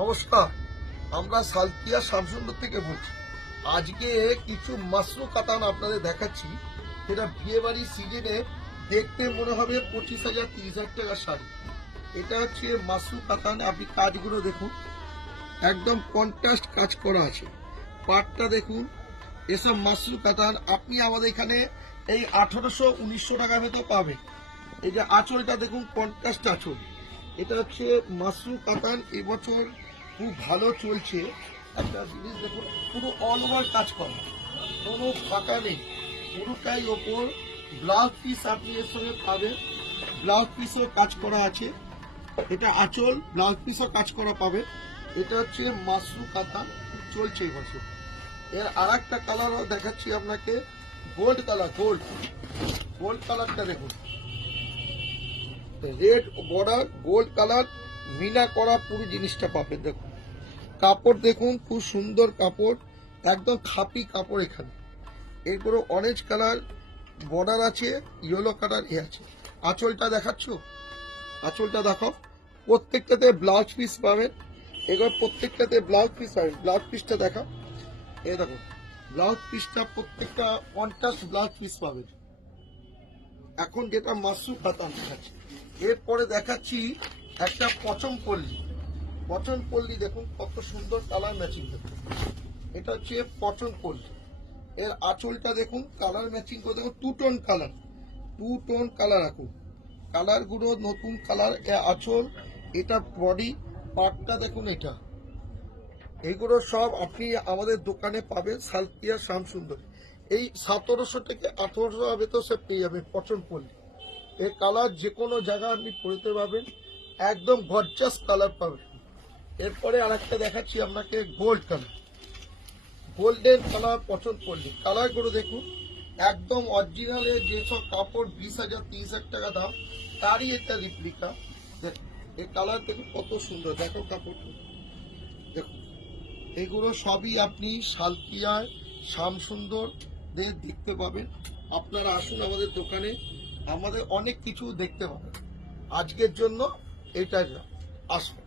নমস্কার, আমরা সালকিয়া শামসুন্দর থেকে বলছি। আজকে কিছু মাশরু কাতান আপনাদের দেখাচ্ছি, যেটা বিয়ে বাড়ির সিজনে দেখতে মনে হবে 25,000 30,000 টাকার শাড়ি। এটা হচ্ছে মাশরু কাতান। আপনি কাজগুলো দেখুন, একদম কন্ট্রাস্ট কাজ করা আছে। পাটটা দেখুন, এসব মাশরু কাতান আপনি আমাদের এখানে এই 1800-1900 টাকার ভেতর পাবেন। এই যে আঁচলটা দেখুন, কন্ট্রাস্ট আঁচল। এটা হচ্ছে মাশরু কাতান, এবছর খুব ভালো চলছে। একটা জিনিস দেখুন, পুরো অল ওভার কাজ করা, কোনো ফাঁকা নেই, পুরোটাই ওপর। ব্লাউজ পিস আপনি এর সঙ্গে পাবেন, ব্লাউজ পিসও কাজ করা আছে। এটা আঁচল, ব্লাউজ পিসও কাজ করা পাবেন। এটা হচ্ছে মাশরু কাতান, চলছে এই বছর। এর আর একটা কালারও দেখাচ্ছি আপনাকে, গোল্ড কালার। গোল্ড কালারটা দেখুন, রেড বর্ডার, গোল্ড কালার, মিনা করা পুরো জিনিসটা পাবেন। দেখুন কাপড় দেখুন, খুব সুন্দর কাপড়, একদম খাপি কাপড়। এখানে এরপরে অরেঞ্জ কালার বর্ডার আছে, ইয়েলো কালার আছে। আঁচলটা দেখাচ্ছ, আঁচলটা দেখো। প্রত্যেকটাতে ব্লাউজ পিস পাবেন, এবার প্রত্যেকটাতে ব্লাউজ পিস পাবেন। ব্লাউজ পিসটা দেখা, এই দেখো ব্লাউজ পিসটা প্রত্যেকটা 50 ব্লাউজ পিস পাবেন। এখন যেটা মাশরু কাতান দেখাচ্ছি, এরপরে দেখাচ্ছি একটা পচন পল্লী দেখুন কত সুন্দর কালার ম্যাচিং। দেখুন এটা হচ্ছে পচন পল্লী। এর আঁচলটা দেখুন, কালার ম্যাচিং করে দেখুন, টু টোন কালার রাখুন। কালার গুলো নতুন কালার। আঁচল, এটা বডি পার্টটা দেখুন। এটা এইগুলো সব আপনি আমাদের দোকানে পাবেন, সালকিয়া শামসুন্দর। এই 1700 থেকে 1800 ভেতর সব পেয়ে যাবেন পচন পল্লী। এই কালার যে কোনো জায়গায় আপনি পরতে পাবেন, একদম গর্জাস কালার পাবেন। এরপরে আর একটা দেখাচ্ছি আপনাকে, গোল্ডেন কালার পছন্দ করলে কালারগুলো দেখুন, একদম অরিজিনালে যেসব কাপড় 20,000 30,000 টাকা দাম, তারই এটা রিপ্লিকা। এই কালার দেখুন কত সুন্দর, দেখো কাপড়টা দেখুন। এগুলো সবই আপনি সালকিয়ায় শামসুন্দর দেখতে পাবেন। আপনারা আসুন আমাদের দোকানে, আমাদের অনেক কিছু দেখতে পাবেন। আজকের জন্য এটাই আসুন।